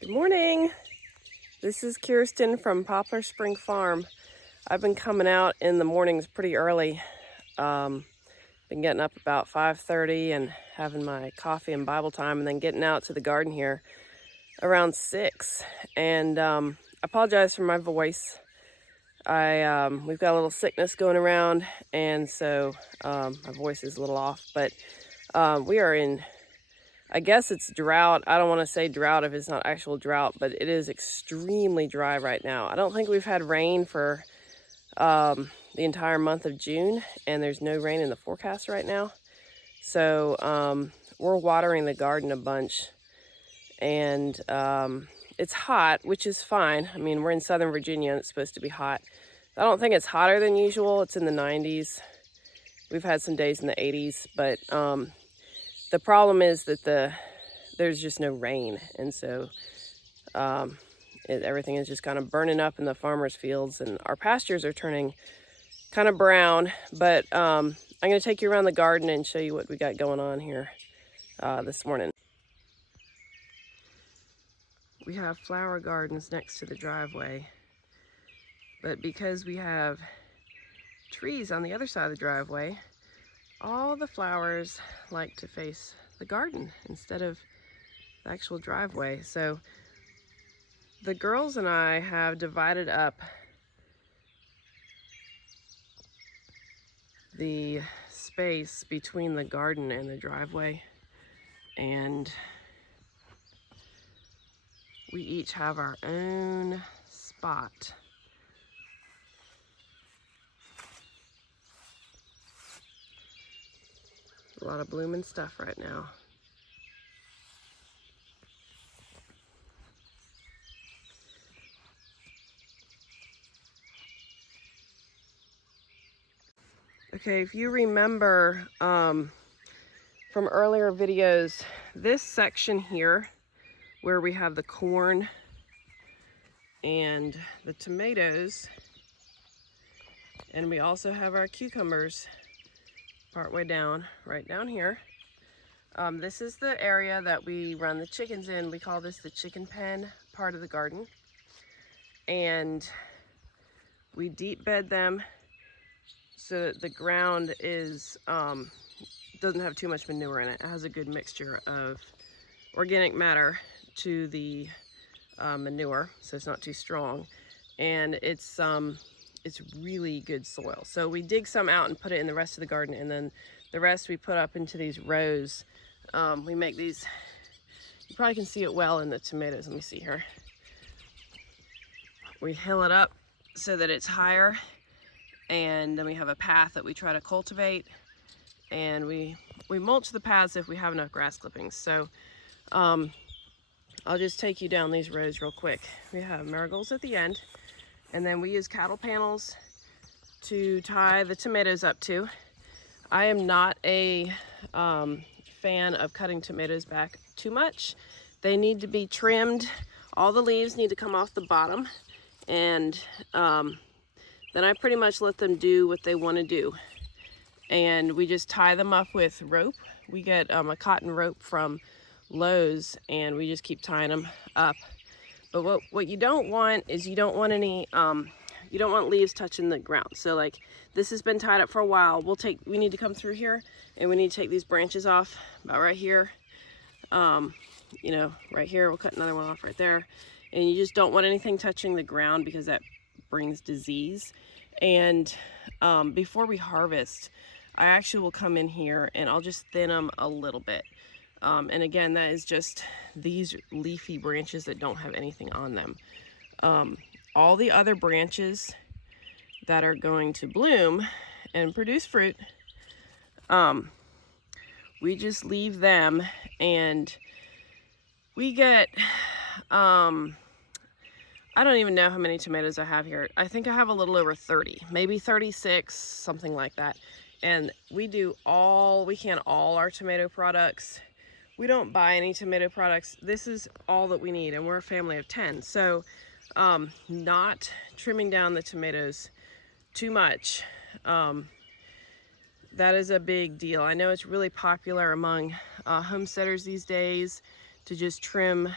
Good morning. This is Kirsten from Poplar Spring Farm. I've been coming out in the mornings pretty early. Been getting up about 5:30 and having my coffee and Bible time, and then getting out to the garden here around 6. And I apologize for my voice. We've got a little sickness going around, and so my voice is a little off. But we are in, I guess it's drought. I don't want to say drought if it's not actual drought, but it is extremely dry right now. I don't think we've had rain for the entire month of June, and there's no rain in the forecast right now. So we're watering the garden a bunch, and it's hot, which is fine. I mean, we're in Southern Virginia and it's supposed to be hot. I don't think it's hotter than usual. It's in the 90s. We've had some days in the 80s, but the problem is that there's just no rain, and so everything is just kind of burning up in the farmers' fields, and our pastures are turning kind of brown. But I'm going to take you around the garden and show you what we got going on here this morning. We have flower gardens next to the driveway, but because we have trees on the other side of the driveway, all the flowers like to face the garden instead of the actual driveway. So the girls and I have divided up the space between the garden and the driveway, and we each have our own spot. A lot of blooming stuff right now. Okay, if you remember from earlier videos, this section here where we have the corn and the tomatoes, and we also have our cucumbers partway down, right down here. This is the area that we run the chickens in. We call this the chicken pen part of the garden. And we deep bed them so that the ground is doesn't have too much manure in it. It has a good mixture of organic matter to the manure, so it's not too strong, and it's really good soil. So we dig some out and put it in the rest of the garden, and then the rest we put up into these rows. We make these, you probably can see it well in the tomatoes. Let me see here. We hill it up so that it's higher, and then we have a path that we try to cultivate, and we mulch the paths if we have enough grass clippings. So I'll just take you down these rows real quick. We have marigolds at the end, and then we use cattle panels to tie the tomatoes up to. I am not a fan of cutting tomatoes back too much. They need to be trimmed. All the leaves need to come off the bottom, and then I pretty much let them do what they want to do. And we just tie them up with rope. We get a cotton rope from Lowe's, and we just keep tying them up. But what you don't want is you don't want any you don't want leaves touching the ground. So like this has been tied up for a while. We need to come through here, and we need to take these branches off about right here. You know, right here. We'll cut another one off right there. And you just don't want anything touching the ground because that brings disease. And before we harvest, I actually will come in here and I'll just thin them a little bit. And again, that is just these leafy branches that don't have anything on them. All the other branches that are going to bloom and produce fruit, we just leave them, and we get, I don't even know how many tomatoes I have here. I think I have a little over 30, maybe 36, something like that. And we do all we can, all our tomato products. We don't buy any tomato products. This is all that we need, and we're a family of 10. So not trimming down the tomatoes too much, that is a big deal. I know it's really popular among homesteaders these days to just trim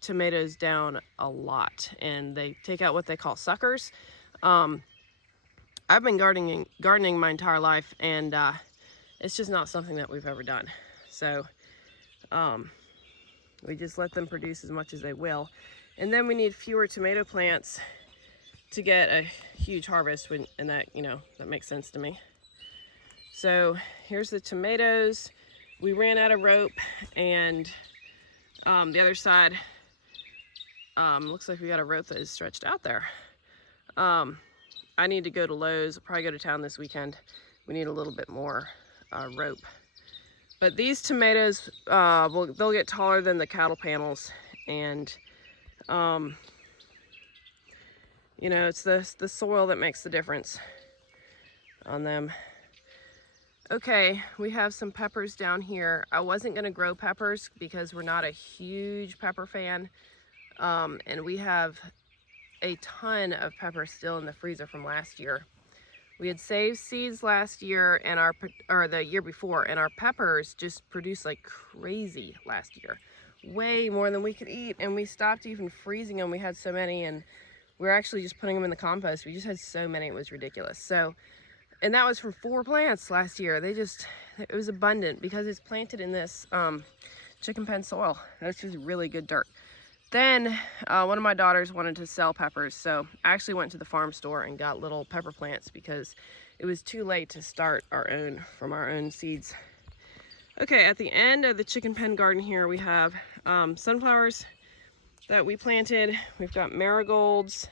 tomatoes down a lot, and they take out what they call suckers. I've been gardening my entire life, and it's just not something that we've ever done. So we just let them produce as much as they will. And then we need fewer tomato plants to get a huge harvest, and that, you know, that makes sense to me. So here's the tomatoes. We ran out of rope, and the other side, looks like we got a rope that is stretched out there. I need to go to Lowe's, I'll probably go to town this weekend. We need a little bit more rope. But these tomatoes, they'll get taller than the cattle panels, and you know, it's the soil that makes the difference on them. Okay, we have some peppers down here. I wasn't gonna grow peppers because we're not a huge pepper fan, and we have a ton of peppers still in the freezer from last year. We had saved seeds last year and the year before, and our peppers just produced like crazy last year. Way more than we could eat, and we stopped even freezing them. We had so many, and we were actually just putting them in the compost. We just had so many, it was ridiculous. So, and that was from 4 plants last year. It was abundant because it's planted in this chicken pen soil. That's just really good dirt. Then one of my daughters wanted to sell peppers, so I actually went to the farm store and got little pepper plants because it was too late to start from our own seeds. Okay, at the end of the chicken pen garden here, we have sunflowers that we planted. We've got marigolds.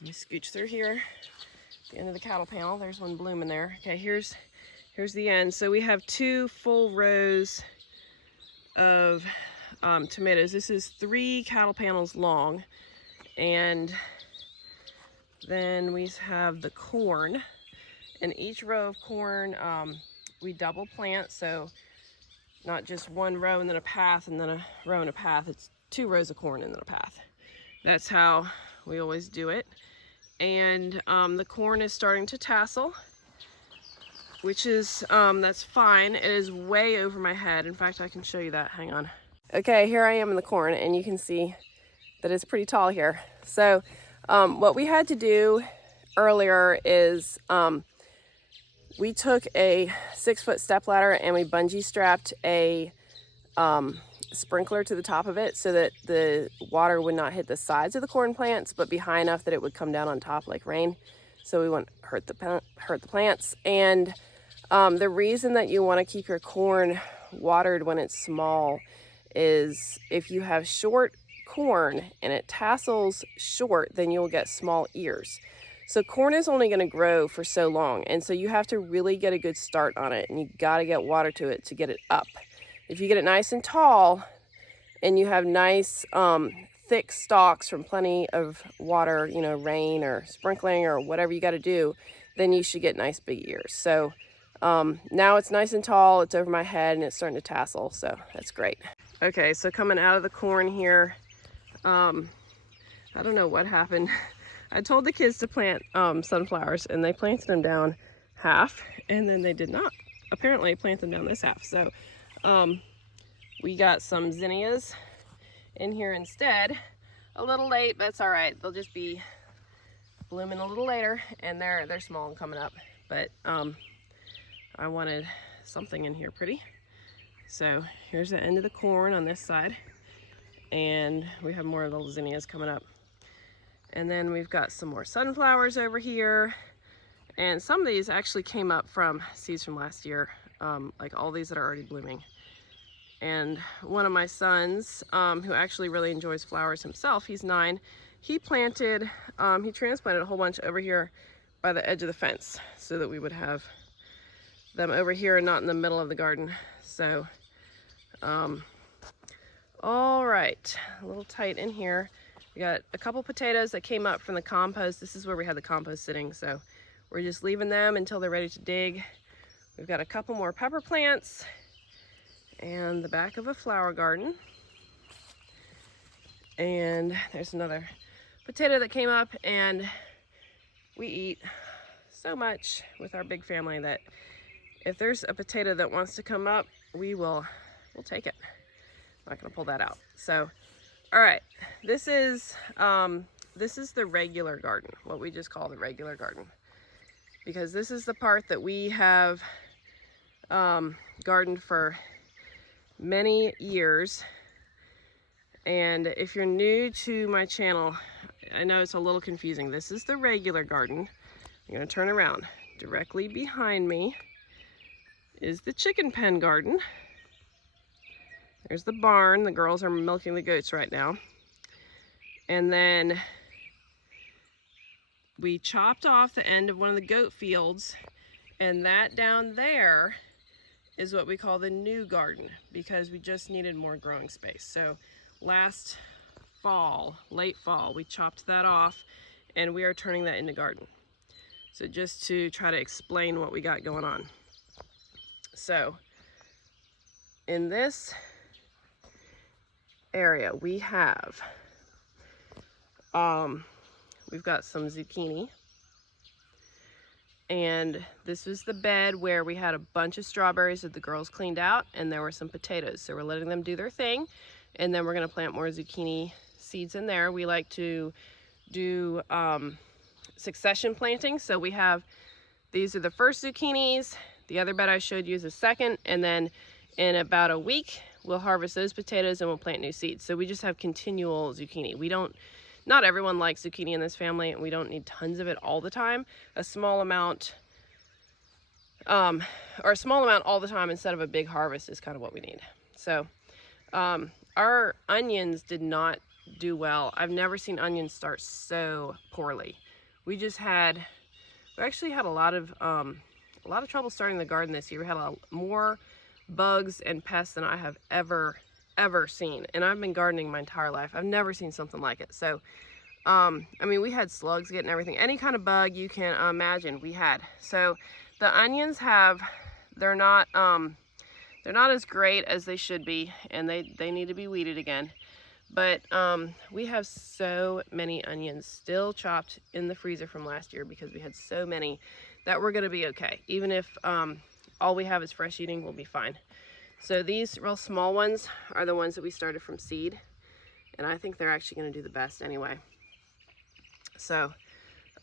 Let me scooch through here. The end of the cattle panel, there's one blooming there. Okay, here's the end. So we have 2 full rows of tomatoes. This is 3 cattle panels long, and then we have the corn. In each row of corn, we double plant, so not just 1 row and then a path and then a row and a path. It's 2 rows of corn and then a path. That's how we always do it. And the corn is starting to tassel, which is that's fine. It is way over my head. In fact, I can show you that. Hang on. Okay, here I am in the corn, and you can see that it's pretty tall here. So what we had to do earlier is we took a 6-foot stepladder and we bungee strapped a sprinkler to the top of it so that the water would not hit the sides of the corn plants, but be high enough that it would come down on top like rain, so we wouldn't hurt the plants. And the reason that you want to keep your corn watered when it's small is if you have short corn and it tassels short, then you'll get small ears. So corn is only going to grow for so long, and so you have to really get a good start on it, and you got to get water to it to get it up. If you get it nice and tall and you have nice thick stalks from plenty of water, you know, rain or sprinkling or whatever you got to do, then you should get nice big ears. So now it's nice and tall, it's over my head, and it's starting to tassel, so that's great. Okay, so coming out of the corn here, I don't know what happened. I told the kids to plant sunflowers, and they planted them down half, and then they did not apparently plant them down this half. So we got some zinnias in here instead. A little late, but that's all right. They'll just be blooming a little later, and they're small and coming up. But I wanted something in here pretty. So here's the end of the corn on this side, and we have more little zinnias coming up. And then we've got some more sunflowers over here, and some of these actually came up from seeds from last year, like all these that are already blooming. And one of my sons, who actually really enjoys flowers himself, he's 9, he transplanted a whole bunch over here by the edge of the fence so that we would have them over here and not in the middle of the garden. So all right, a little tight in here. We got a couple potatoes that came up from the compost. This is where we had the compost sitting, so we're just leaving them until they're ready to dig. We've got a couple more pepper plants and the back of a flower garden. And there's another potato that came up, and we eat so much with our big family that if there's a potato that wants to come up, we'll take it. not gonna pull that out. So, all right, this is the regular garden, what we just call the regular garden, because this is the part that we have gardened for many years. And if you're new to my channel, I know it's a little confusing. This is the regular garden. I'm gonna turn around. Directly behind me is the chicken pen garden. There's the barn. The girls are milking the goats right now. And then we chopped off the end of one of the goat fields, and that down there is what we call the new garden, because we just needed more growing space. So last fall, late fall, we chopped that off, and we are turning that into garden. So just to try to explain what we got going on. So in this area we have we've got some zucchini, and this was the bed where we had a bunch of strawberries that the girls cleaned out, and there were some potatoes, so we're letting them do their thing, and then we're going to plant more zucchini seeds in there. We like to do succession planting, so we have, these are the first zucchinis, the other bed I showed you is the second, and then in about a week we'll harvest those potatoes and we'll plant new seeds. So we just have continual zucchini. We don't, not everyone likes zucchini in this family, and we don't need tons of it all the time. A small amount, or a small amount all the time instead of a big harvest is kind of what we need. So our onions did not do well. I've never seen onions start so poorly. We actually had a lot of trouble starting the garden this year. We had more bugs and pests than I have ever seen, and I've been gardening my entire life. I've never seen something like it. So I mean, we had slugs getting everything, any kind of bug you can imagine we had. So the onions they're not as great as they should be, and they need to be weeded again. But we have so many onions still chopped in the freezer from last year, because we had so many, that we're gonna be okay. Even if all we have is fresh eating, we'll be fine. So these real small ones are the ones that we started from seed, and I think they're actually gonna do the best anyway. So,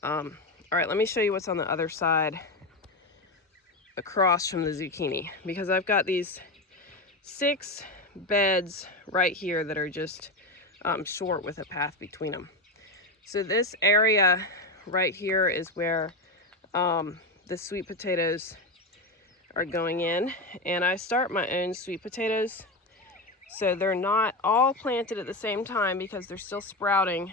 all right, let me show you what's on the other side across from the zucchini, because I've got these 6 beds right here that are just short with a path between them. So this area right here is where the sweet potatoes are going in, and I start my own sweet potatoes, so they're not all planted at the same time because they're still sprouting.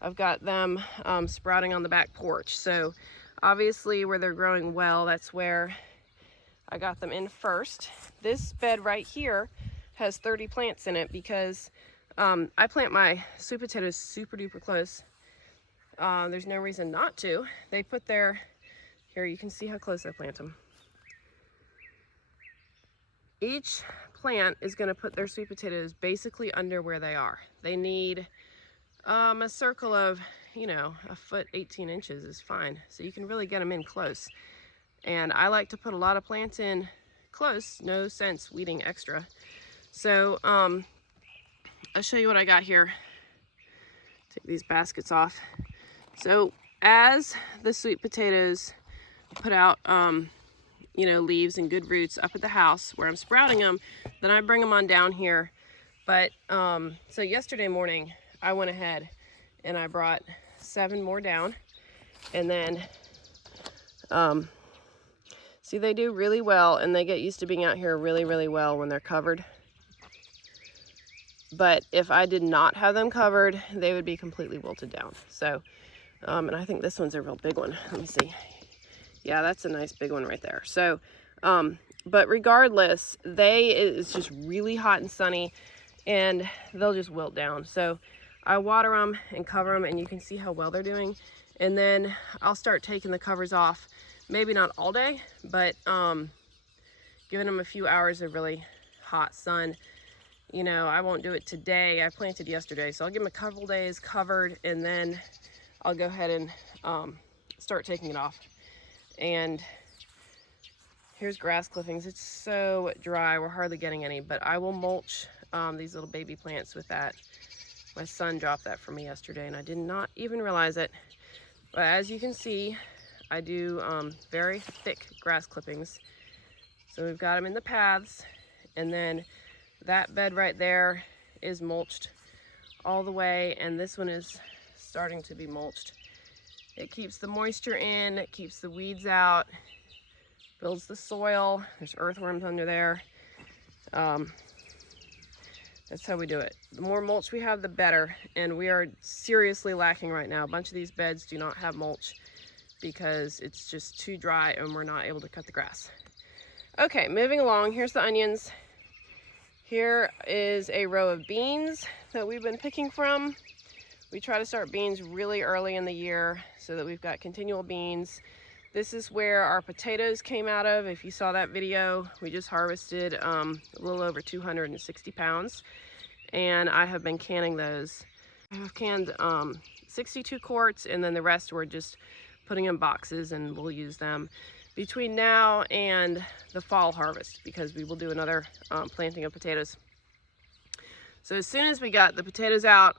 I've got them sprouting on the back porch, so obviously where they're growing well, that's where I got them in first. This bed right here has 30 plants in it, because I plant my sweet potatoes super duper close. There's no reason not to. They put their, here you can see how close I plant them. Each plant is going to put their sweet potatoes basically under where they are. They need a circle of, you know, 1 18 inches is fine. So you can really get them in close. And I like to put a lot of plants in close, no sense weeding extra. So I'll show you what I got here. Take these baskets off. So as the sweet potatoes put out you know, leaves and good roots up at the house where I'm sprouting them, then I bring them on down here. But so yesterday morning I went ahead and I brought 7 more down, and then see, they do really well, and they get used to being out here really well when they're covered. But if I did not have them covered, they would be completely wilted down. So and I think this one's a real big one. Let me see. Yeah, that's a nice big one right there. So, but regardless, it's just really hot and sunny, and they'll just wilt down. So I water them and cover them, and you can see how well they're doing. And then I'll start taking the covers off, maybe not all day, but giving them a few hours of really hot sun. You know, I won't do it today. I planted yesterday, so I'll give them a couple days covered, and then I'll go ahead and start taking it off. And here's grass clippings. It's so dry, we're hardly getting any, but I will mulch these little baby plants with that. My son dropped that for me yesterday and I did not even realize it. But as you can see, I do very thick grass clippings. So we've got them in the paths, and then that bed right there is mulched all the way, and this one is starting to be mulched. It keeps the moisture in, it keeps the weeds out, builds the soil. There's earthworms under there. That's how we do it. The more mulch we have, the better, and we are seriously lacking right now. A bunch of these beds do not have mulch because it's just too dry and we're not able to cut the grass. Okay, moving along, here's the onions. Here is a row of beans that we've been picking from. We try to start beans really early in the year so that we've got continual beans. This is where our potatoes came out of. If you saw that video, we just harvested a little over 260 pounds, and I have been canning those. I have canned 62 quarts, and then the rest we're just putting in boxes, and we'll use them between now and the fall harvest because we will do another planting of potatoes. So as soon as we got the potatoes out,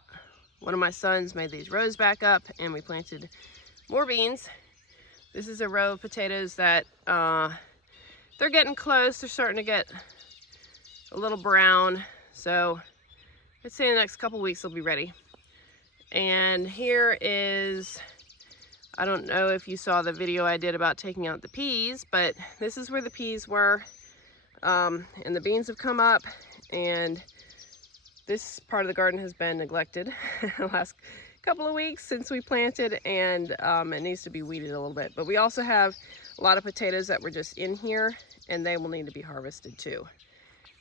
one of my sons made these rows back up and we planted more beans. This is a row of potatoes that they're getting close. They're starting to get a little brown. So I'd say in the next couple weeks they'll be ready. And here is, I don't know if you saw the video I did about taking out the peas, but this is where the peas were. And the beans have come up, and this part of the garden has been neglected the last couple of weeks since we planted, and it needs to be weeded a little bit. But we also have a lot of potatoes that were just in here, and they will need to be harvested too.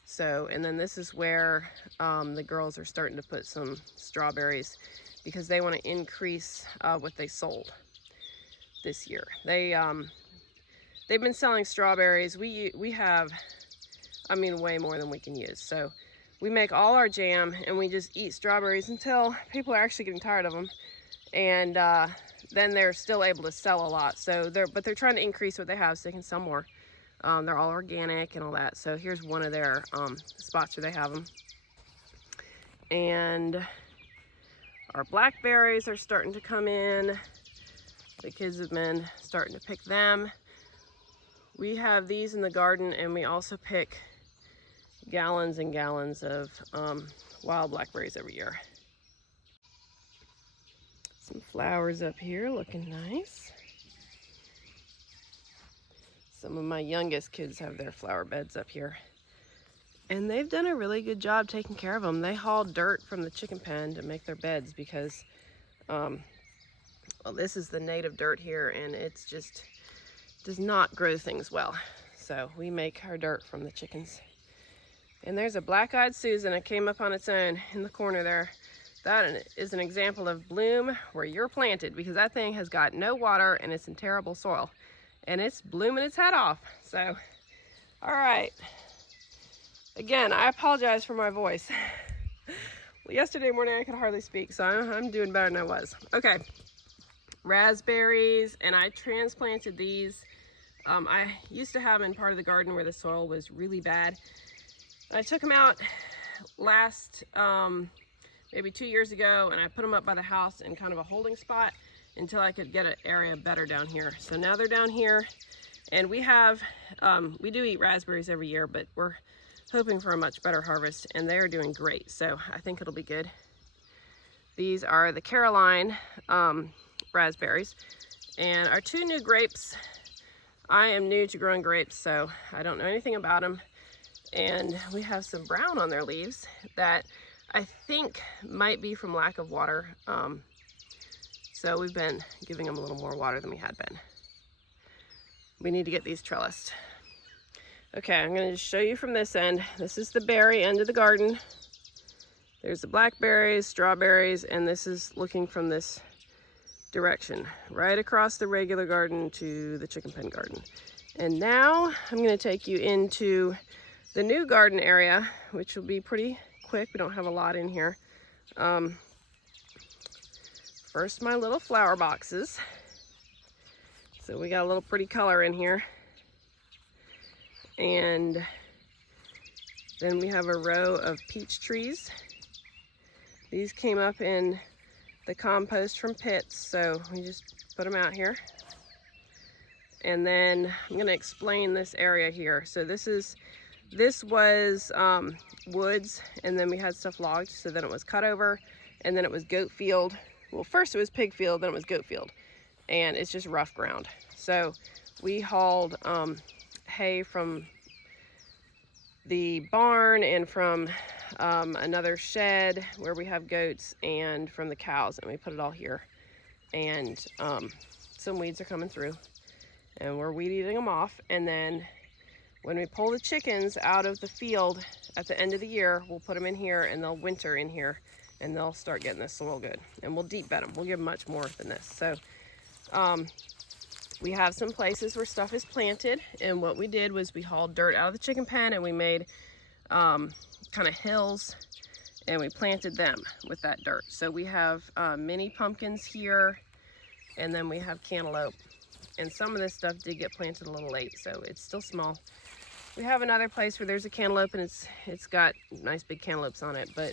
So, and then this is where the girls are starting to put some strawberries because they want to increase what they sold this year. They've been selling strawberries. We have, I mean, way more than we can use. So we make all our jam and we just eat strawberries until people are actually getting tired of them, and then they're still able to sell a lot. So they're trying to increase what they have so they can sell more. They're all organic and all that. So here's one of their spots where they have them. And our blackberries are starting to come in. The kids have been starting to pick them. We have these in the garden, and we also pick gallons and gallons of wild blackberries every year. Some flowers up here looking nice. Some of my youngest kids have their flower beds up here, and they've done a really good job taking care of them. They haul dirt from the chicken pen to make their beds because well, this is the native dirt here, and it's just does not grow things well. So we make our dirt from the chickens. And there's a black-eyed Susan that came up on its own in the corner there. That is an example of bloom where you're planted, because that thing has got no water and it's in terrible soil. And it's blooming its head off. So, all right. Again, I apologize for my voice. Yesterday morning I could hardly speak, so I'm doing better than I was. Okay. Raspberries, and I transplanted these. I used to have them in part of the garden where the soil was really bad. I took them out last, maybe 2 years ago, and I put them up by the house in kind of a holding spot until I could get an area better down here. So now they're down here, and we have, we do eat raspberries every year, but we're hoping for a much better harvest, and they are doing great. So I think it'll be good. These are the Caroline raspberries, and our two new grapes. I am new to growing grapes, so I don't know anything about them. And we have some brown on their leaves that I think might be from lack of water. So we've been giving them a little more water than we had been. We need to get these trellised. Okay, I'm going to just show you from this end. This is the berry end of the garden. There's the blackberries, strawberries, and this is looking from this direction, right across the regular garden to the chicken pen garden. And now I'm going to take you into the new garden area, which will be pretty quick. We don't have a lot in here. First, my little flower boxes. So we got a little pretty color in here. And Then we have a row of peach trees. These came up in the compost from pits, so we just put them out here. And then I'm gonna explain this area here. So this was woods, and then we had stuff logged, so then it was cut over, and then it was goat field. Well, first it was pig field, then it was goat field, and it's just rough ground. So we hauled hay from the barn and from another shed where we have goats and from the cows, and we put it all here. And some weeds are coming through, and we're weed eating them off. And then when we pull the chickens out of the field at the end of the year, we'll put them in here, and they'll winter in here, and they'll start getting this soil good. And we'll deep bed them. We'll give them much more than this. So we have some places where stuff is planted, and what we did was we hauled dirt out of the chicken pen, and we made kind of hills, and we planted them with that dirt. So we have mini pumpkins here, and then we have cantaloupe. And some of this stuff did get planted a little late, so it's still small. We have another place where there's a cantaloupe, and it's got nice big cantaloupes on it, but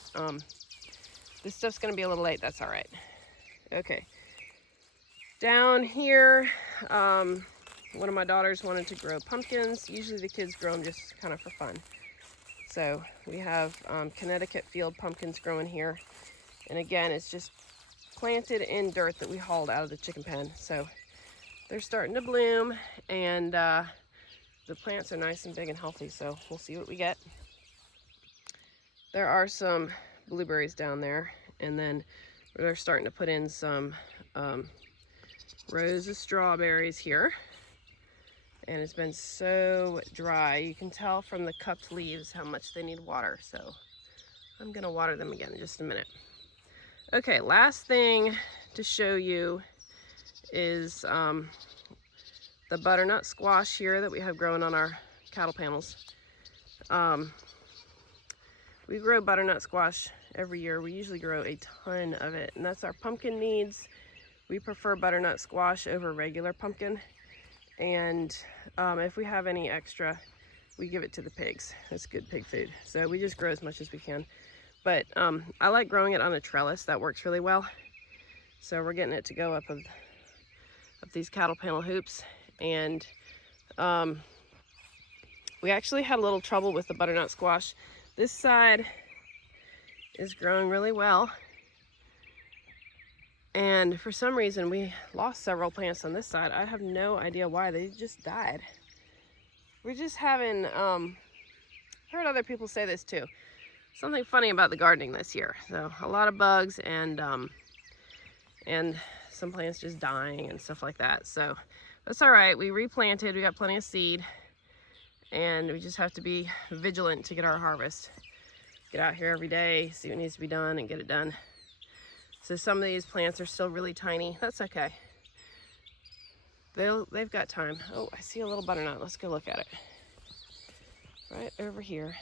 this stuff's gonna be a little late. That's all right. Okay. Down here, one of my daughters wanted to grow pumpkins. Usually the kids grow them just kind of for fun. So we have Connecticut field pumpkins growing here. And again, it's just planted in dirt that we hauled out of the chicken pen. So they're starting to bloom, and the plants are nice and big and healthy. So we'll see what we get. There are some blueberries down there, and then they're starting to put in some rows of strawberries here, and it's been so dry. You can tell from the cupped leaves how much they need water, so I'm gonna water them again in just a minute. Okay, last thing to show you is the butternut squash here that we have growing on our cattle panels. We grow butternut squash every year. We usually grow a ton of it, and that's our pumpkin needs. We prefer butternut squash over regular pumpkin, and if we have any extra, we give it to the pigs. It's good pig food, so we just grow as much as we can. But I like growing it on a trellis. That works really well. So we're getting it to go up these cattle panel hoops, and we actually had a little trouble with the butternut squash. This side is growing really well, and for some reason we lost several plants on this side. I have no idea why. They just died. We're just having heard other people say this too, something funny about the gardening this year. So a lot of bugs, and some plants just dying and stuff like that. So that's all right. We replanted. We got plenty of seed, and we just have to be vigilant to get our harvest. Get out here every day, see what needs to be done, and get it done. So some of these plants are still really tiny. That's okay. They've got time. Oh, I see a little butternut. Let's go look at it. Right over here.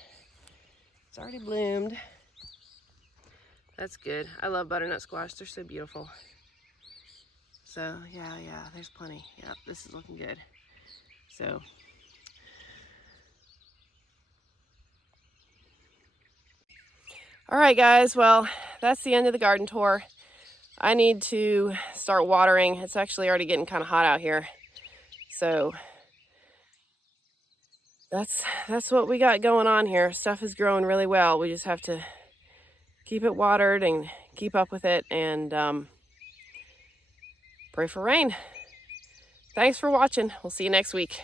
It's already bloomed. That's good. I love butternut squash. They're so beautiful. So yeah, there's plenty. Yep, this is looking good. So all right, guys, well, that's the end of the garden tour. I need to start watering. It's actually already getting kind of hot out here. So that's what we got going on here. Stuff is growing really well. We just have to keep it watered and keep up with it, and pray for rain. Thanks for watching. We'll see you next week.